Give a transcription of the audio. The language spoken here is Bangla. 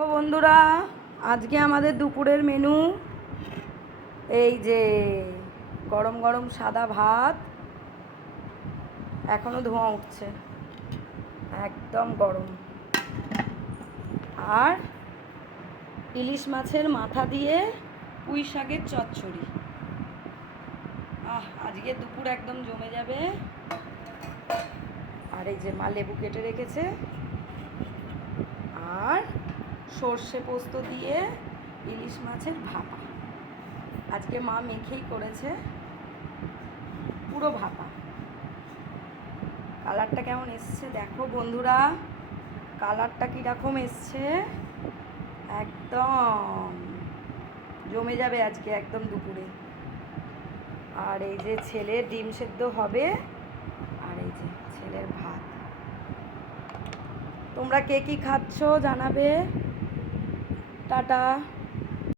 তো বন্ধুরা, আজকে আমাদের দুপুরের মেনু এই যে গরম গরম সাদা ভাত, এখনো ধোঁয়া উঠছে, একদম গরম। আর ইলিশ মাছের মাথা দিয়ে পুঁই শাকের চচ্চড়ি। আজকে দুপুর একদম জমে যাবে। আর এই যে মা লেবু কেটে রেখেছে, আর সর্ষে পোস্ত দিয়ে ইলিশ মাছের ভাপা। আজকে মা মেখেই করেছে, পুরো ভাপা। কালারটা কেমন এসছে দেখো বন্ধুরা, কালারটা কীরকম এসছে, একদম জমে যাবে আজকে একদম দুপুরে। আর এই যে ছেলের ডিম সেদ্ধ হবে, আর এই যে ছেলের ভাত। তোমরা কে কী খাচ্ছ জানাবে। টাটা।